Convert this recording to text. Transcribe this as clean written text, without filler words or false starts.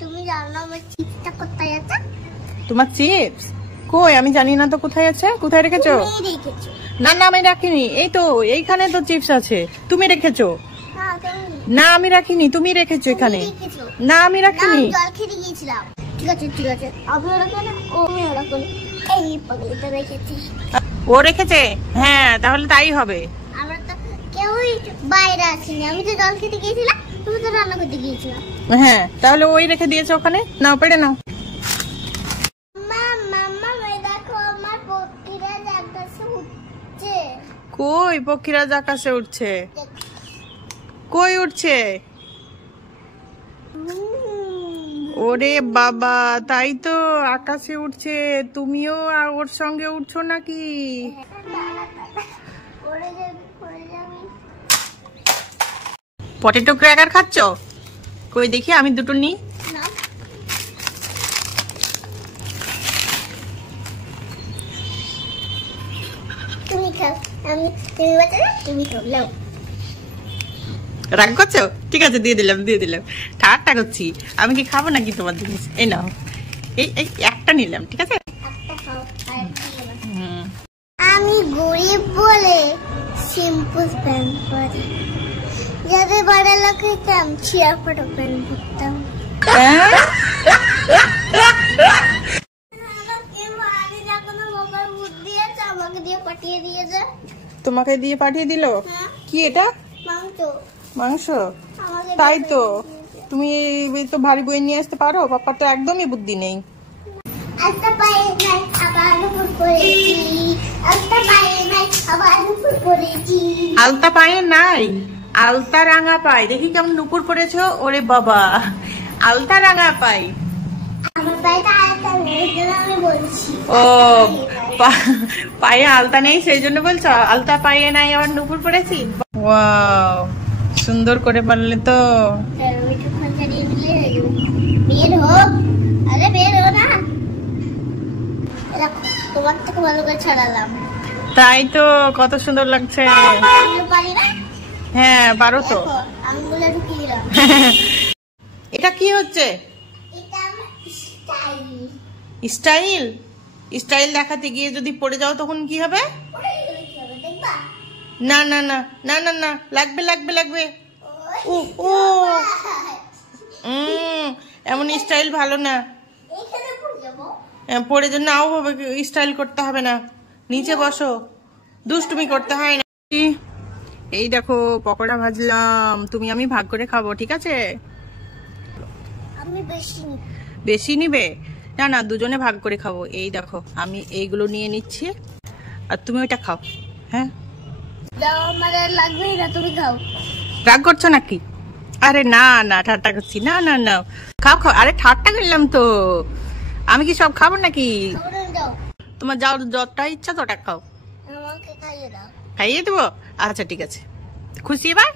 তুমি জানো আমার চিপসটা কোথায় আছে? তোমার চিপস কই? আমি জানি না তো কোথায় আছে। কোথায় রেখেছো? না না আমি রাখিনি। এই তো এইখানে তো চিপস আছে। তুমি রেখেছো? না আমি রাখিনি, তুমি রেখেছো এখানে। না আমি রাখিনি। জল খেতে গিয়েছিলাম। ঠিক আছে ঠিক আছে, আমি রাখো না, আমি রাখো না। এই পাগলটা রেখেছি। ও রেখেছে? হ্যাঁ তাহলে তাই হবে। আমরা তো কেউই বাইরে আসিনি, আমি তো জল খেতে গিয়েছিলাম, তুমি তো রান্না করতে গিয়েছিলাম। হ্যাঁ তাহলে ওই রেখে দিয়েছো ওখানে, নাও পেড়ে নাও। কই পক্ষীরাজ আকাশে উঠছে? কই উঠছে? ওরে বাবা, তাই তো আকাশে উঠছে। তুমিও ওর সঙ্গে উঠছো নাকি? পটেটো ক্র্যাকার খাচ্ছ? কই দেখি আমি দুটো নিই। রাগ করছো? ঠিক আছে দিয়ে দিলাম দিয়ে দিলাম। ঠাট্টা করছি, আমি কি খাবো নাকি তোমার জিনিস? এই নাও, এই একটা নিলাম, ঠিক আছে। আমি গরিব বলে সিম্পল প্যান্ট পরি, যাদের বড় লোক হইতাম ছিঁড়া ফাটা প্যান্ট পরতাম। তোমাকে দিয়ে পাঠিয়ে দিল? কি এটা? মাংস। মাংস? তাই তো, তুমি তো ভারী বই নিয়ে আসতে পারো। পাপার তো একদমই বুদ্ধি নেই। আলতা পায়ে নাই আবার নুপুর পরেছি, আলতা পায়ে নাই আবার নুপুর পরেছি। আলতা পায়ে নাই, আলতা রাঙা পাই। দেখি কেমন নুপুর পরেছো। ওরে বাবা, আলতা রাঙা পাই। আমার পায়ে আলতা নেই, আমি বলছি। ও পায়ে আলতা নেই সেই জন্য বলছো? আলতা পায়ে নাই আবার নুপুর পরেছি। ওয়াও, সুন্দর করে পারলে তো। বের হোক, আরে বের হো না। তোমার থেকে ভালো করে ছাড়ালাম। তাই তো, কত সুন্দর লাগছে। হ্যাঁ পারো তো। আঙুলে ঢুকিয়ে দিলাম। এটা কি হচ্ছে? এটা স্টাইল। স্টাইল? স্টাইল দেখাতে গিয়ে যদি পড়ে যাও তখন কি হবে? দেখবা? না না না না না না, লাগবে লাগবে লাগবে। ও ও এমন স্টাইল ভালো না। এইখানে পড়ে যাবো। পড়ে যে নাও হবে, স্টাইল করতে হবে না। নিচে বসো, দুষ্টুমি করতে হয় না। এই দেখো পকোড়া ভাজলাম, তুমি আমি ভাগ করে খাবো, ঠিক আছে? আমি বেশি নিব। বেশি নিবে? না না, দুজনে ভাগ করে খাবো। এই দেখো আমি এইগুলো নিয়ে নিচ্ছি আর তুমি ওইটা খাও। হ্যাঁ দাও, আমার আর লাগবে না, তুমি খাও। রাগ করছো নাকি? আরে না না, ঠাট্টা করছি। না না না, খাও খাও। আরে ঠাট্টা করলাম তো, আমি কি সব খাবো নাকি? তোমার যাও যতটা ইচ্ছা তটা খাও। আমাকে খাইয়ে দাও। খাইয়ে দেবো? আচ্ছা ঠিক আছে। খুশি এবার?